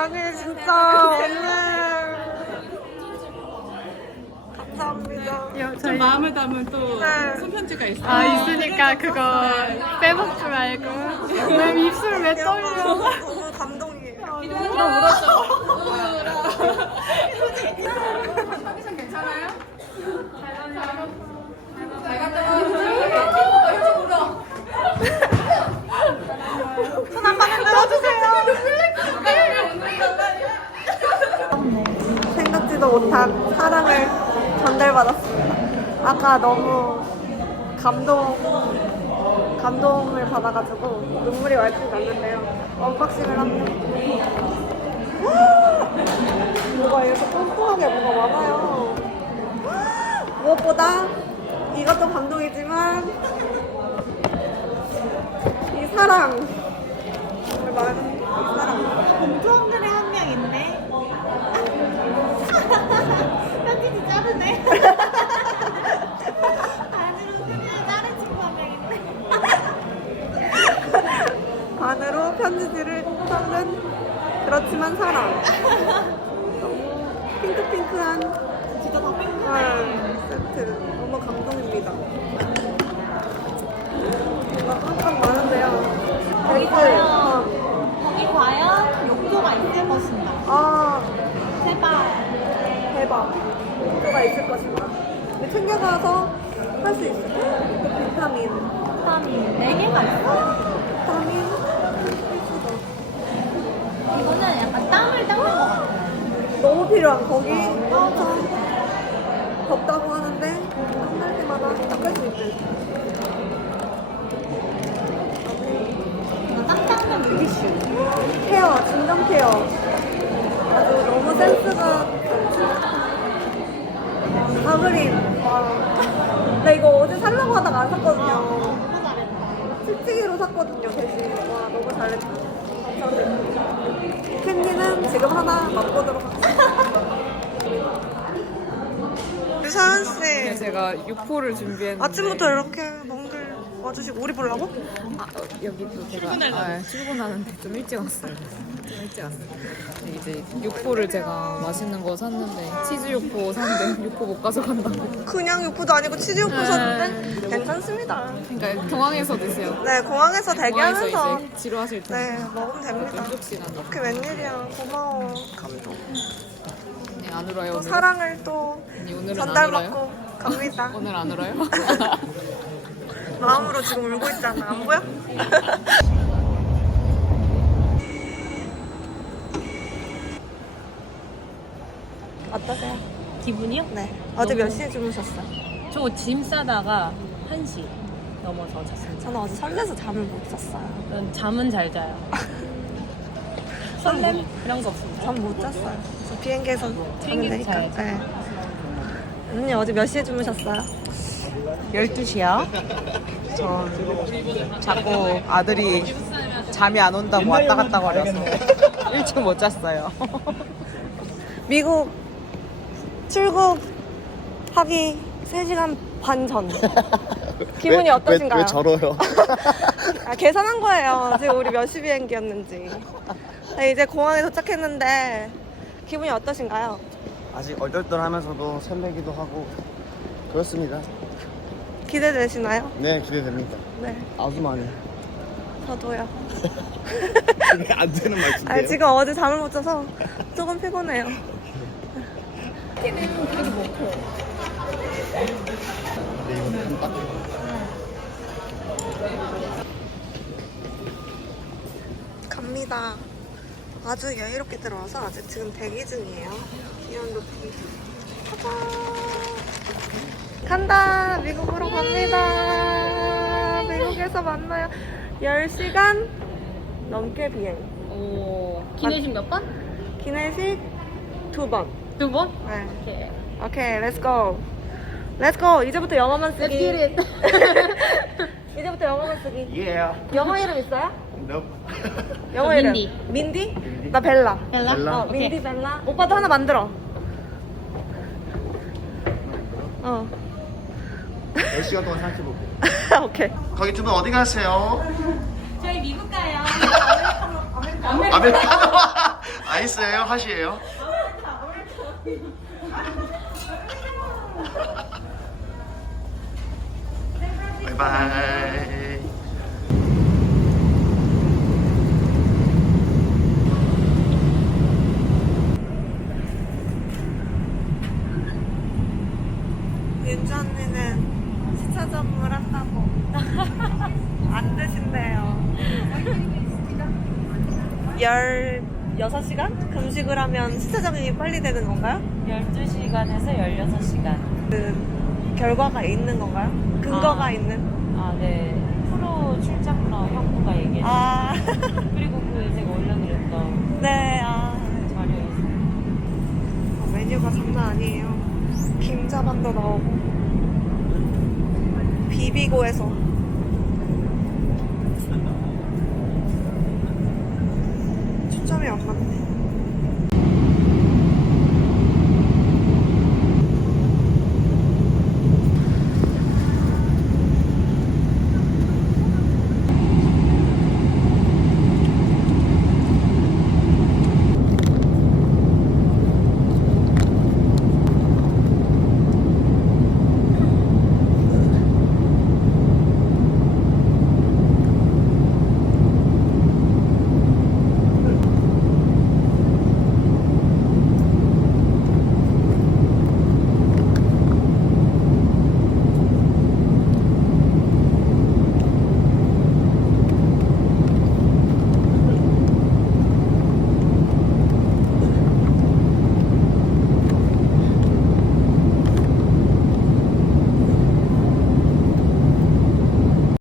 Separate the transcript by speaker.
Speaker 1: 아니 진짜 오늘 감사합니다.
Speaker 2: 좀 마음을 담은 또
Speaker 1: 네.
Speaker 2: 손편지가 있어요.
Speaker 3: 아 있으니까 그거 빼먹지 말고 왜 입술 왜 떨려
Speaker 1: 너무 감동이에요. 생각지도 못한 사랑을 전달받았습니다. 아까 너무 감동, 감동을 받아가지고 눈물이 왈칵 났는데요. 언박싱을 합니다. 뭐가 이렇게 꼼꼼하게 뭐가 많아요. 무엇보다 이것도 감동이지만 이 사랑 정말 많은 이 사랑
Speaker 3: 공통들이 한 명 있네 편지지 자르네 아주 그냥 다른 친구 한 명 있네
Speaker 1: 반으로 편지지를 섞는 그렇지만 사랑 너무 핑크핑크한
Speaker 3: 진짜 더
Speaker 1: 세트 너무 감동입니다. 뭔가 깜깜 많은데요. 댓글
Speaker 3: 거기 과연 용도가 있을 것인가?
Speaker 1: 아.
Speaker 3: 제발.
Speaker 1: 대박. 목표가 있을 것인가? 근데 챙겨가서 할 수 있어요. 또 비타민.
Speaker 3: 비타민. 4개가 있어
Speaker 1: 비타민? 필수죠
Speaker 3: 이거는 약간 땀을 닦는 것 같아
Speaker 1: 너무 필요한 거기? 엄청 덥다고 하는데 한달 때마다 닦을 수
Speaker 3: 이거 땀 닦는 물티슈
Speaker 1: 케어 진정 케어. 아주 너무 센스가 가그린. 와. 나 이거 어제 살려고 하다가 안 샀거든요.
Speaker 3: 잘했다.
Speaker 1: 칠치기로 샀거든요 대신. 와 너무 잘했다. 감사합니다. 캔디는 지금 하나 맛보도록 하겠습니다 서은씨
Speaker 2: 네, 제가 육포를 준비했는데
Speaker 1: 아침부터 이렇게 뭔들 와주시고 우리 보려고?
Speaker 2: 아, 어, 여기 또 제가 아, 출근하는데 좀 일찍 왔어요. 좀 일찍 왔어요. 근데 이제 육포를 제가 맛있는 거 샀는데 치즈 육포 샀는데 육포 못 가져간다고.
Speaker 1: 그냥 육포도 아니고 치즈 육포
Speaker 2: 네.
Speaker 1: 샀는데 괜찮습니다
Speaker 2: 그러니까 공항에서 드세요.
Speaker 1: 네 공항에서
Speaker 2: 공항에서
Speaker 1: 대기하면서
Speaker 2: 이제 지루하실 때.
Speaker 1: 네 먹으면 됩니다
Speaker 2: 이쪽 시간.
Speaker 1: 그게 웬일이야 고마워 감동
Speaker 2: 네, 안 울어요
Speaker 1: 또
Speaker 2: 오늘.
Speaker 1: 사랑을 또
Speaker 2: 아니, 오늘은 안
Speaker 1: 전달받고? 갑니다
Speaker 2: 오늘 안 울어요?
Speaker 1: 마음으로 지금 울고 있잖아 안 보여? 어떠세요?
Speaker 4: 기분이요?
Speaker 1: 네 어제 몇 시에 주무셨어요?
Speaker 4: 저 짐 싸다가 1시 넘어서 잤습니다.
Speaker 1: 저는 어제 설레서 잠을 못 잤어요
Speaker 4: 저는 잠은 잘 자요. 설렘? 이런 거 없습니다.
Speaker 1: 잠못 잤어요 저 비행기에서.
Speaker 4: 자야지.
Speaker 1: 네. 언니 어제 몇 시에 주무셨어요?
Speaker 5: 12시요? 저 자꾸 아들이 잠이 안 온다고 왔다 갔다 거려서 일찍 못 잤어요.
Speaker 1: 미국 출국하기 3시간 반 전. 기분이
Speaker 6: 왜-
Speaker 1: 어떠신가요?
Speaker 6: 왜, 왜 저러요?
Speaker 1: 아, 계산한 거예요. 지금 우리 몇 시 비행기였는지. 네, 이제 공항에 도착했는데 기분이 어떠신가요?
Speaker 6: 아직 얼떨떨하면서도 설레기도 하고 그렇습니다.
Speaker 1: 기대되시나요?
Speaker 6: 네 기대됩니다.
Speaker 1: 네,
Speaker 6: 아주 많이.
Speaker 1: 저도요.
Speaker 6: 그게 안 되는 말씀인데요.
Speaker 1: 아, 지금 어제 잠을 못 자서 조금 피곤해요.
Speaker 6: 근데 이거 좀 딱.
Speaker 1: 갑니다. 아주 여유롭게 들어와서 아직 지금 대기 중이에요. 귀여운 루피. 짜잔. 간다. 미국으로 갑니다. 미국에서 만나요. 10시간 넘게 비행.
Speaker 4: 오, 기내식 몇 번?
Speaker 1: 기내식 두 번.
Speaker 4: 두 번?
Speaker 1: 네.
Speaker 4: 오케이.
Speaker 1: 오케이, 렛츠 고. 렛츠 고. 이제부터 영어만 쓰기. 이제부터 영어만 쓰기.
Speaker 6: Yeah.
Speaker 1: 영어 이름 있어요?
Speaker 6: Nope.
Speaker 1: 영어 이름.
Speaker 4: 민디.
Speaker 1: 민디? 나 벨라.
Speaker 4: 벨라?
Speaker 6: 벨라?
Speaker 1: 어,
Speaker 4: 오케이.
Speaker 1: 민디 벨라. 오빠도 하나 만들어. 어.
Speaker 6: 10시간 동안 생각해볼게요.
Speaker 1: 오케이.
Speaker 6: 거기 두 분 어디 가세요?
Speaker 4: 저희 미국 가요.
Speaker 6: 아메리카노. 아 아이스예요? 핫이에요? 바이바이.
Speaker 1: 윤주 언니는 시차 적응을 한다고 안 드신대요 16시간? 금식을 하면 시차 적응이 빨리 되는 건가요?
Speaker 4: 12시간에서 16시간.
Speaker 1: 그 결과가 있는 건가요? 근거가
Speaker 4: 아.
Speaker 1: 있는?
Speaker 4: 아, 네. 프로 출장러 형부가 얘기해.
Speaker 1: 아,
Speaker 4: 그리고 그 제가 올려드렸던
Speaker 1: 네, 아.
Speaker 4: 자료에서.
Speaker 1: 어, 메뉴가 장난 아니에요. 김자반도 나오고 비비고에서 Bye.